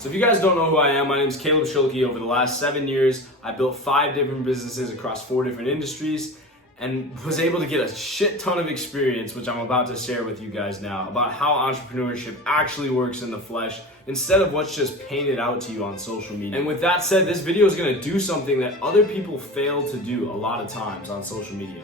So if you guys don't know who I am, my name is Caleb Schulke. Over the last 7 years, I built 5 different businesses across 4 different industries and was able to get a shit ton of experience, which I'm about to share with you guys now, about how entrepreneurship actually works in the flesh instead of what's just painted out to you on social media. And with that said, this video is gonna do something that other people fail to do a lot of times on social media.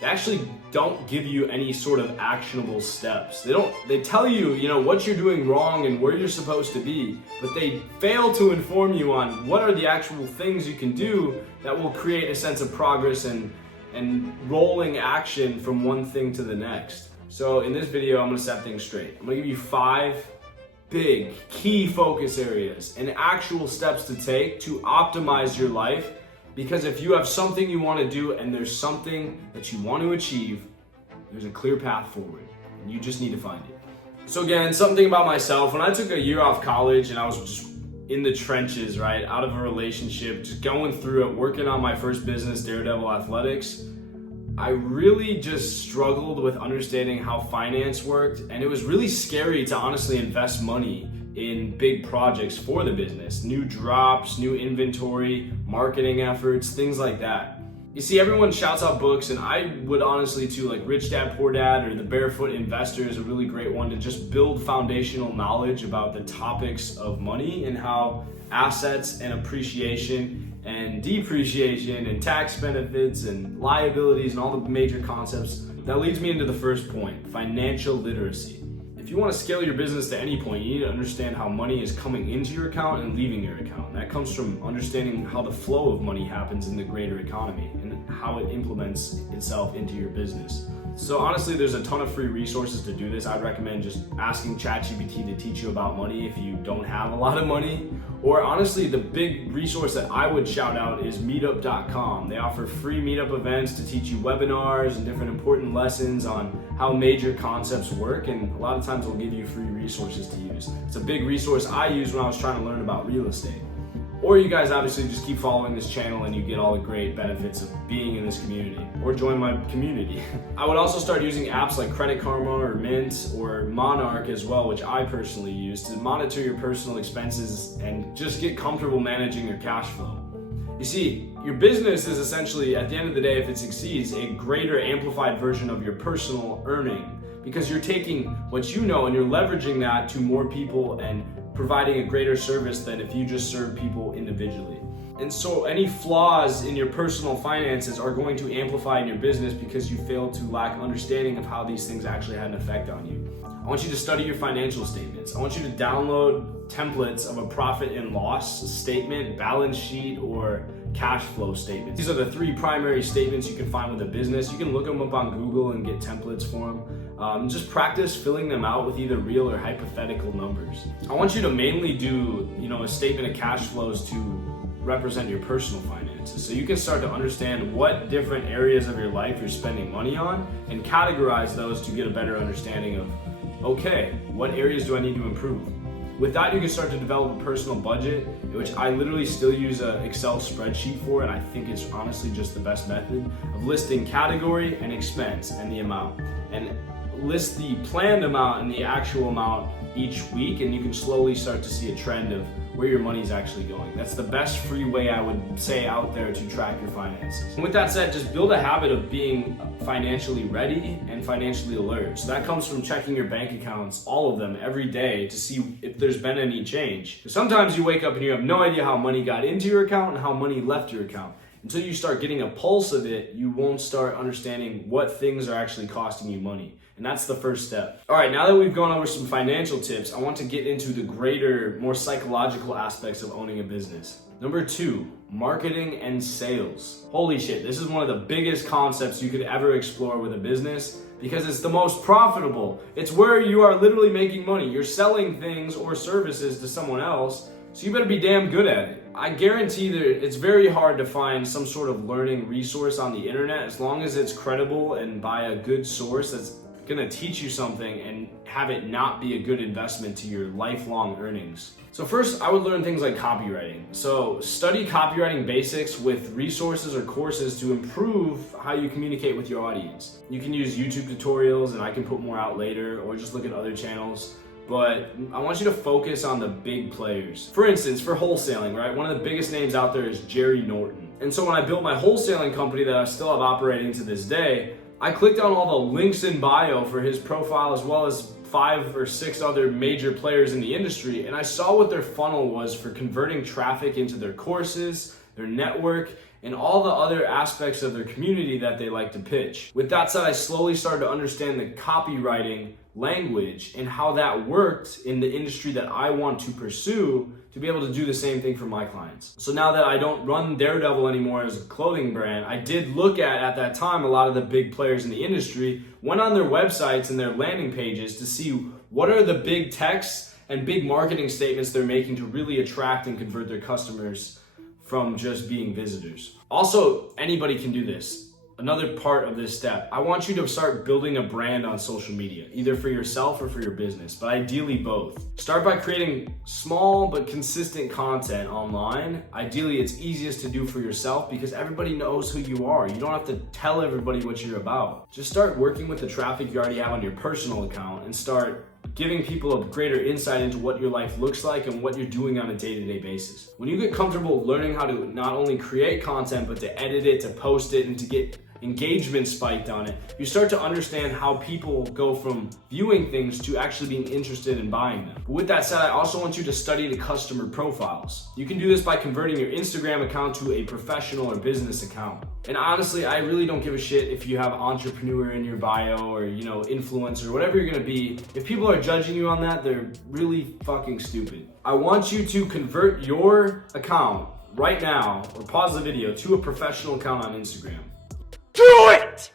They actually don't give you any sort of actionable steps. They tell you, what you're doing wrong and where you're supposed to be, but they fail to inform you on what are the actual things you can do that will create a sense of progress and rolling action from one thing to the next. So in this video, I'm gonna set things straight. I'm gonna give you 5 big key focus areas and actual steps to take to optimize your life. Because if you have something you want to do and there's something that you want to achieve, there's a clear path forward and you just need to find it. So again, something about myself, when I took a year off college and I was just in the trenches, right, out of a relationship, just going through it, working on my first business, Daredevil Athletics, I really just struggled with understanding how finance worked, and it was really scary to honestly invest money in big projects for the business, new drops, new inventory, marketing efforts, things like that. You see, everyone shouts out books, and I would honestly too, like Rich Dad Poor Dad or The Barefoot Investor is a really great one to just build foundational knowledge about the topics of money and how assets and appreciation and depreciation and tax benefits and liabilities and all the major concepts. That leads me into the first point, financial literacy. If you want to scale your business to any point, you need to understand how money is coming into your account and leaving your account. And that comes from understanding how the flow of money happens in the greater economy and how it implements itself into your business. So honestly, there's a ton of free resources to do this. I'd recommend just asking ChatGPT to teach you about money if you don't have a lot of money. Or honestly, the big resource that I would shout out is meetup.com. They offer free meetup events to teach you webinars and different important lessons on how major concepts work, and a lot of times they'll give you free resources to use. It's a big resource I used when I was trying to learn about real estate. Or you guys obviously just keep following this channel and you get all the great benefits of being in this community, or join my community. I would also start using apps like Credit Karma or Mint or Monarch as well, which I personally use to monitor your personal expenses and just get comfortable managing your cash flow. You see, your business is essentially, at the end of the day, if it succeeds, a greater amplified version of your personal earning, because you're taking what you know and you're leveraging that to more people and providing a greater service than if you just serve people individually. And so any flaws in your personal finances are going to amplify in your business because you failed to lack understanding of how these things actually had an effect on you. I want you to study your financial statements. I want you to download templates of a profit and loss statement, balance sheet, or cash flow statement. These are the 3 primary statements you can find with a business. You can look them up on Google and get templates for them. Just practice filling them out with either real or hypothetical numbers. I want you to mainly do, a statement of cash flows to represent your personal finances. So you can start to understand what different areas of your life you're spending money on and categorize those to get a better understanding of, okay, what areas do I need to improve? With that, you can start to develop a personal budget, which I literally still use an Excel spreadsheet for, and I think it's honestly just the best method of listing category and expense and the amount. And list the planned amount and the actual amount each week, and you can slowly start to see a trend of where your money is actually going. That's the best free way I would say out there to track your finances. And with that said, just build a habit of being financially ready and financially alert. So that comes from checking your bank accounts, all of them, every day to see if there's been any change. Sometimes you wake up and you have no idea how money got into your account and how money left your account. Until you start getting a pulse of it, you won't start understanding what things are actually costing you money. And that's the first step. All right, now that we've gone over some financial tips, I want to get into the greater, more psychological aspects of owning a business. Number 2, marketing and sales. Holy shit, this is one of the biggest concepts you could ever explore with a business because it's the most profitable. It's where you are literally making money. You're selling things or services to someone else, so you better be damn good at it. I guarantee that it's very hard to find some sort of learning resource on the internet as long as it's credible and by a good source that's gonna teach you something and have it not be a good investment to your lifelong earnings. So first, I would learn things like copywriting. So study copywriting basics with resources or courses to improve how you communicate with your audience. You can use YouTube tutorials, and I can put more out later, or just look at other channels. but I want you to focus on the big players. For instance, for wholesaling, right? One of the biggest names out there is Jerry Norton. And so when I built my wholesaling company that I still have operating to this day, I clicked on all the links in bio for his profile, as well as 5 or 6 other major players in the industry, and I saw what their funnel was for converting traffic into their courses, their network, and all the other aspects of their community that they like to pitch. With that said, I slowly started to understand the copywriting language and how that worked in the industry that I want to pursue to be able to do the same thing for my clients. So now that I don't run Daredevil anymore as a clothing brand, I did look at that time, a lot of the big players in the industry, went on their websites and their landing pages to see what are the big texts and big marketing statements they're making to really attract and convert their customers from just being visitors. Also, anybody can do this. Another part of this step, I want you to start building a brand on social media, either for yourself or for your business, but ideally both. Start by creating small but consistent content online. Ideally, it's easiest to do for yourself because everybody knows who you are. You don't have to tell everybody what you're about. Just start working with the traffic you already have on your personal account and start giving people a greater insight into what your life looks like and what you're doing on a day-to-day basis. When you get comfortable learning how to not only create content, but to edit it, to post it, and to get engagement spiked on it, you start to understand how people go from viewing things to actually being interested in buying them. But with that said, I also want you to study the customer profiles. You can do this by converting your Instagram account to a professional or business account. And honestly, I really don't give a shit if you have entrepreneur in your bio or, influencer, whatever you're gonna be. If people are judging you on that, they're really fucking stupid. I want you to convert your account right now, or pause the video, to a professional account on Instagram. Do it!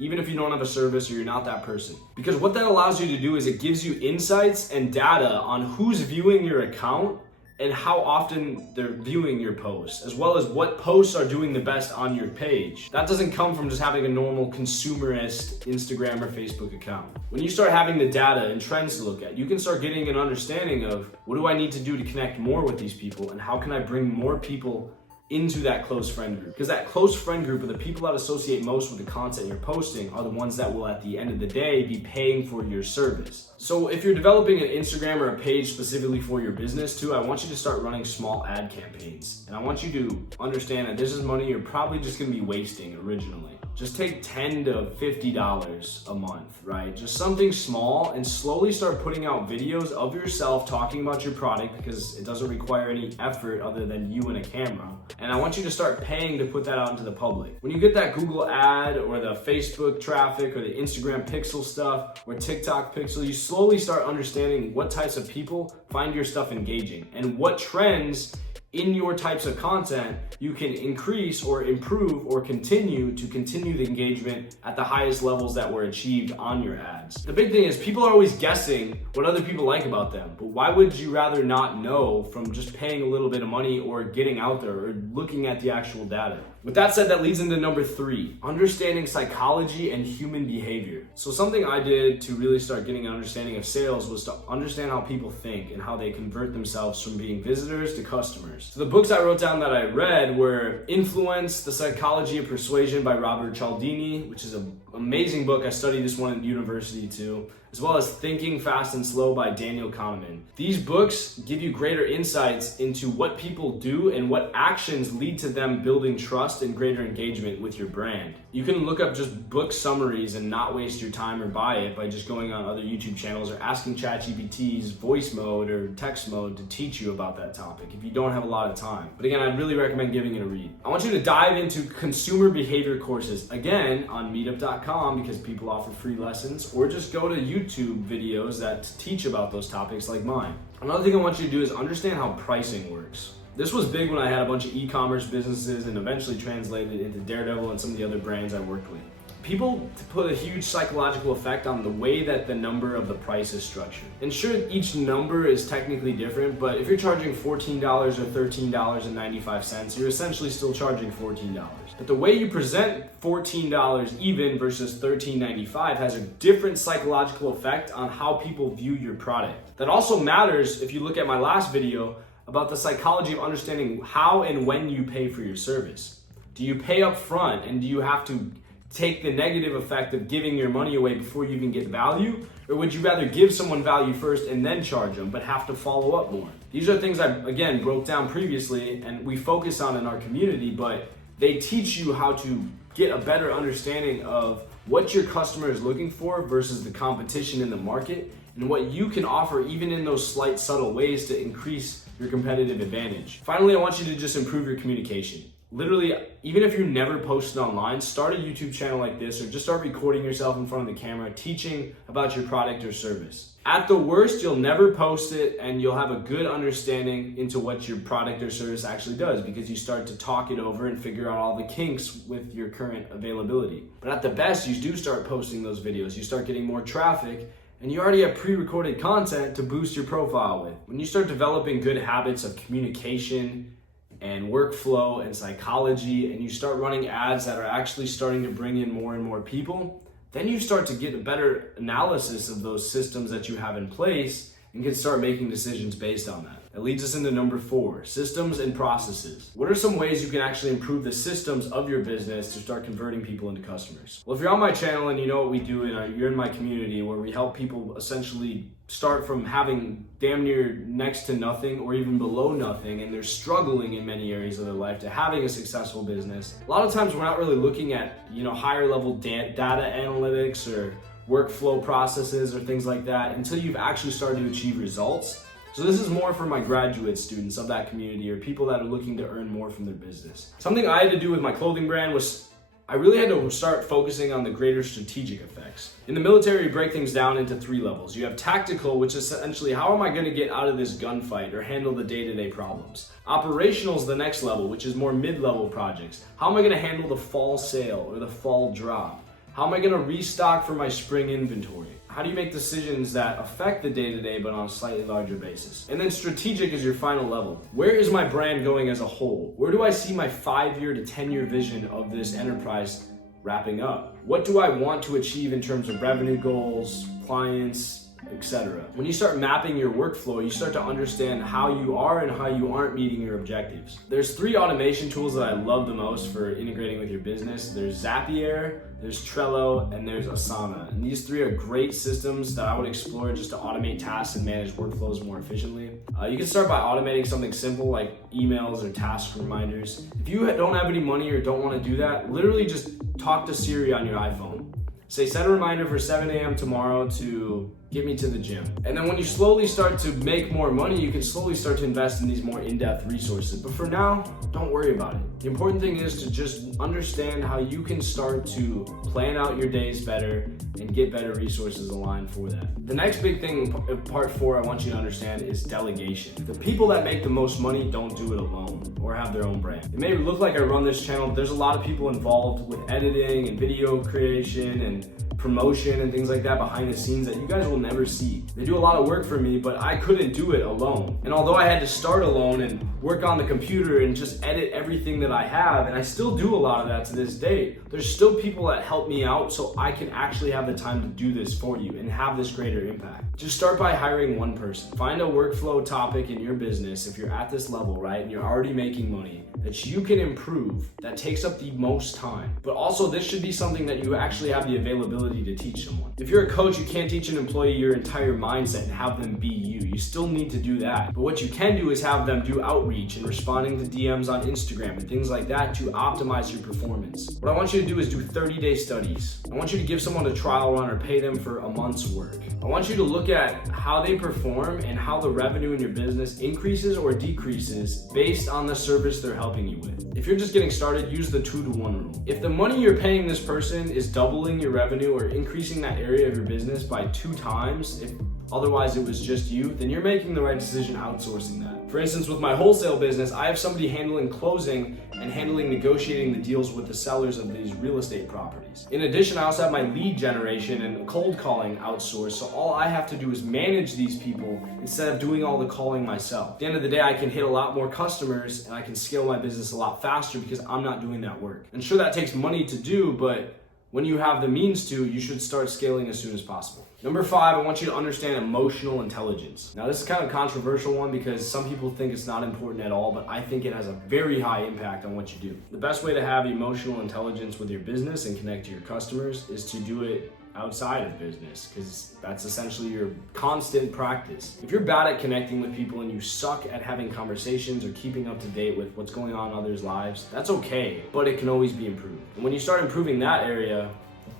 Even if you don't have a service or you're not that person. Because what that allows you to do is it gives you insights and data on who's viewing your account and how often they're viewing your posts, as well as what posts are doing the best on your page. That doesn't come from just having a normal consumerist Instagram or Facebook account. When you start having the data and trends to look at, you can start getting an understanding of what do I need to do to connect more with these people and how can I bring more people into that close friend group. Because that close friend group are the people that associate most with the content you're posting are the ones that will at the end of the day be paying for your service. So if you're developing an Instagram or a page specifically for your business too, I want you to start running small ad campaigns. And I want you to understand that this is money you're probably just gonna be wasting originally. Just take $10 to $50 a month, right? Just something small and slowly start putting out videos of yourself talking about your product because it doesn't require any effort other than you and a camera. And I want you to start paying to put that out into the public. When you get that Google ad or the Facebook traffic or the Instagram pixel stuff or TikTok pixel, you slowly start understanding what types of people find your stuff engaging and what trends in your types of content you can increase or improve or continue the engagement at the highest levels that were achieved on your ads. The big thing is people are always guessing what other people like about them, but why would you rather not know from just paying a little bit of money or getting out there or looking at the actual data? With that said, that leads into number 3, understanding psychology and human behavior. So something I did to really start getting an understanding of sales was to understand how people think and how they convert themselves from being visitors to customers. So the books I wrote down that I read were Influence, The Psychology of Persuasion by Robert Cialdini, which is an amazing book. I studied this one at university too, as well as Thinking Fast and Slow by Daniel Kahneman. These books give you greater insights into what people do and what actions lead to them building trust and greater engagement with your brand. You can look up just book summaries and not waste your time or buy it by just going on other YouTube channels or asking ChatGPT's voice mode or text mode to teach you about that topic if you don't have a lot of time. But again, I'd really recommend giving it a read. I want you to dive into consumer behavior courses, again, on meetup.com because people offer free lessons, or just go to YouTube videos that teach about those topics like mine. Another thing I want you to do is understand how pricing works. This was big when I had a bunch of e-commerce businesses and eventually translated into Daredevil and some of the other brands I worked with. People put a huge psychological effect on the way that the number of the price is structured. And sure, each number is technically different, but if you're charging $14 or $13.95, you're essentially still charging $14. But the way you present $14 even versus $13.95 has a different psychological effect on how people view your product. That also matters if you look at my last video about the psychology of understanding how and when you pay for your service. Do you pay up front and do you have to take the negative effect of giving your money away before you even get value? Or would you rather give someone value first and then charge them, but have to follow up more? These are things I, again, broke down previously and we focus on in our community, but they teach you how to get a better understanding of what your customer is looking for versus the competition in the market, and what you can offer even in those slight subtle ways to increase your competitive advantage. Finally, I want you to just improve your communication. Literally, even if you never posted online, start a YouTube channel like this, or just start recording yourself in front of the camera, teaching about your product or service. At the worst, you'll never post it and you'll have a good understanding into what your product or service actually does, because you start to talk it over and figure out all the kinks with your current availability. But at the best, you do start posting those videos, you start getting more traffic, and you already have pre-recorded content to boost your profile with. When you start developing good habits of communication and workflow and psychology, and you start running ads that are actually starting to bring in more and more people, then you start to get a better analysis of those systems that you have in place and can start making decisions based on that. That leads us into number 4, systems and processes. What are some ways you can actually improve the systems of your business to start converting people into customers? Well, if you're on my channel and you know what we do, and you're in my community where we help people essentially start from having damn near next to nothing or even below nothing, and they're struggling in many areas of their life, to having a successful business. A lot of times we're not really looking at, higher level data analytics or workflow processes or things like that until you've actually started to achieve results. So this is more for my graduate students of that community, or people that are looking to earn more from their business. Something I had to do with my clothing brand was I really had to start focusing on the greater strategic effects. In the military, we break things down into 3 levels. You have tactical, which is essentially how am I going to get out of this gunfight or handle the day-to-day problems. Operational is the next level, which is more mid-level projects. How am I going to handle the fall sale or the fall drop? How am I going to restock for my spring inventory? How do you make decisions that affect the day-to-day but on a slightly larger basis? And then strategic is your final level. Where is my brand going as a whole? Where do I see my 5-year to 10-year vision of this enterprise wrapping up? What do I want to achieve in terms of revenue goals, clients, etc. When you start mapping your workflow, you start to understand how you are and how you aren't meeting your objectives. There's 3 automation tools that I love the most for integrating with your business. There's Zapier, there's Trello, and there's Asana. And these 3 are great systems that I would explore just to automate tasks and manage workflows more efficiently. You can start by automating something simple like emails or task reminders. If you don't have any money or don't want to do that, literally just talk to Siri on your iPhone. Say, set a reminder for 7 a.m. tomorrow to get me to the gym. And then when you slowly start to make more money, you can slowly start to invest in these more in-depth resources. But for now, don't worry about it. The important thing is to just understand how you can start to plan out your days better and get better resources aligned for that. The next big thing, part 4, I want you to understand is delegation. The people that make the most money don't do it alone or have their own brand. It may look like I run this channel, but there's a lot of people involved with editing and video creation and promotion and things like that behind the scenes that you guys will never see. They do a lot of work for me, but I couldn't do it alone. And although I had to start alone and work on the computer and just edit everything that I have, and I still do a lot of that to this day, there's still people that help me out so I can actually have the time to do this for you and have this greater impact. Just start by hiring one person. Find a workflow topic in your business if you're at this level, right, and you're already making money, that you can improve, that takes up the most time. But also this should be something that you actually have the availability to teach someone. If you're a coach, you can't teach an employee your entire mindset and have them be you. You still need to do that. But what you can do is have them do outreach and responding to DMs on Instagram and things like that to optimize your performance. What I want you to do is do 30-day studies. I want you to give someone a trial run or pay them for a month's work. I want you to look at how they perform and how the revenue in your business increases or decreases based on the service they're helping you with. If you're just getting started, use the 2-to-1 rule. If the money you're paying this person is doubling your revenue or increasing that area of your business by 2 times, if otherwise it was just you, then you're making the right decision outsourcing that. For instance, with my wholesale business, I have somebody handling closing and handling negotiating the deals with the sellers of these real estate properties. In addition, I also have my lead generation and cold calling outsourced, so all I have to do is manage these people instead of doing all the calling myself. At the end of the day, I can hit a lot more customers and I can scale my business a lot faster because I'm not doing that work. And sure, that takes money to do, but When you have the means to, you should start scaling as soon as possible. Number 5, I want you to understand emotional intelligence. Now, this is kind of a controversial one because some people think it's not important at all, but I think it has a very high impact on what you do. The best way to have emotional intelligence with your business and connect to your customers is to do it outside of business, because that's essentially your constant practice. If you're bad at connecting with people and you suck at having conversations or keeping up to date with what's going on in others' lives, that's okay, but it can always be improved. And when you start improving that area,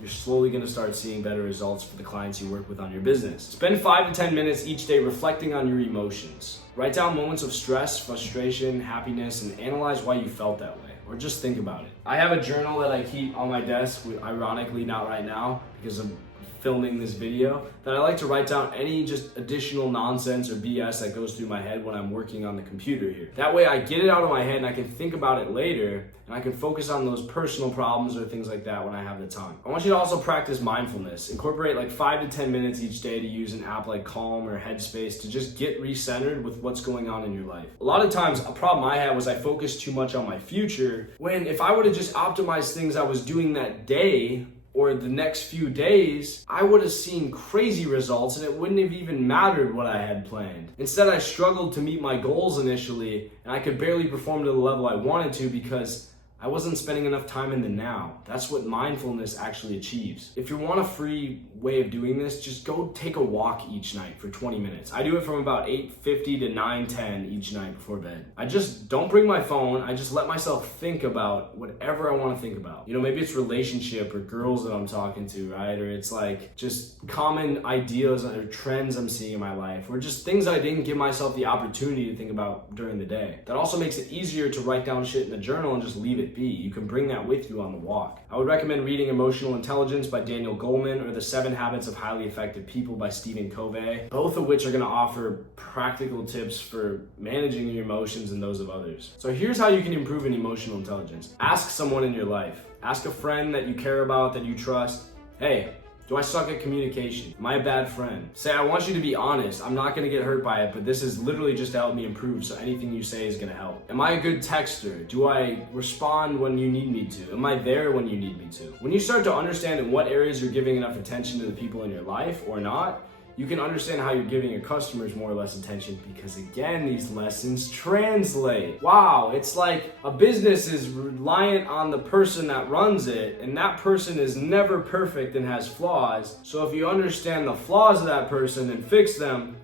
you're slowly going to start seeing better results for the clients you work with on your business. Spend 5 to 10 minutes each day reflecting on your emotions. Write down moments of stress, frustration, happiness, and analyze why you felt that way. Or just think about it. I have a journal that I keep on my desk, ironically not right now because I'm filming this video, that I like to write down any just additional nonsense or BS that goes through my head when I'm working on the computer here. That way I get it out of my head and I can think about it later, and I can focus on those personal problems or things like that when I have the time. I want you to also practice mindfulness. Incorporate like 5 to 10 minutes each day to use an app like Calm or Headspace to just get recentered with what's going on in your life. A lot of times, a problem I had was I focused too much on my future, when if I would have just optimized things I was doing that day, or the next few days, I would have seen crazy results and it wouldn't have even mattered what I had planned. Instead, I struggled to meet my goals initially, and I could barely perform to the level I wanted to because I wasn't spending enough time in the now. That's what mindfulness actually achieves. If you want a free way of doing this, just go take a walk each night for 20 minutes. I do it from about 8:50 to 9:10 each night before bed. I just don't bring my phone. I just let myself think about whatever I want to think about. You know, maybe it's relationship or girls that I'm talking to, right? Or it's like just common ideas or trends I'm seeing in my life, or just things I didn't give myself the opportunity to think about during the day. That also makes it easier to write down shit in a journal and just leave it be. You can bring that with you on the walk. I would recommend reading Emotional Intelligence by Daniel Goleman or The 7 Habits of Highly Effective People by Stephen Covey, both of which are going to offer practical tips for managing your emotions and those of others. So here's how you can improve in emotional intelligence. Ask someone in your life. Ask a friend that you care about, that you trust, hey, do I suck at communication? Am I a bad friend? Say, I want you to be honest. I'm not gonna get hurt by it, but this is literally just to help me improve, so anything you say is gonna help. Am I a good texter? Do I respond when you need me to? Am I there when you need me to? When you start to understand in what areas you're giving enough attention to the people in your life or not, you can understand how you're giving your customers more or less attention, because again, these lessons translate. Wow, it's like a business is reliant on the person that runs it, and that person is never perfect and has flaws. So if you understand the flaws of that person and fix them,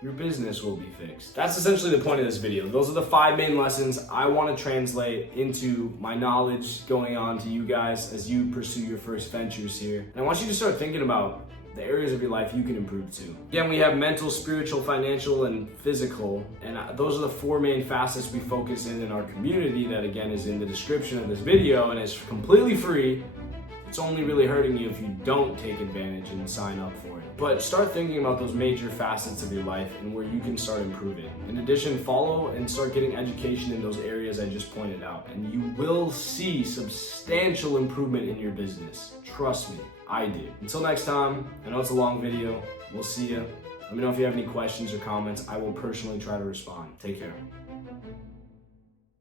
your business will be fixed. That's essentially the point of this video. Those are the 5 main lessons I want to translate into my knowledge going on to you guys as you pursue your first ventures here. And I want you to start thinking about the areas of your life you can improve to. Again, we have mental, spiritual, financial, and physical, and those are the 4 main facets we focus in our community that again is in the description of this video, and it's completely free. It's only really hurting you if you don't take advantage and sign up for it. But start thinking about those major facets of your life and where you can start improving. In addition, follow and start getting education in those areas I just pointed out, and you will see substantial improvement in your business. Trust me, I do. Until next time, I know it's a long video. We'll see you. Let me know if you have any questions or comments. I will personally try to respond. Take care.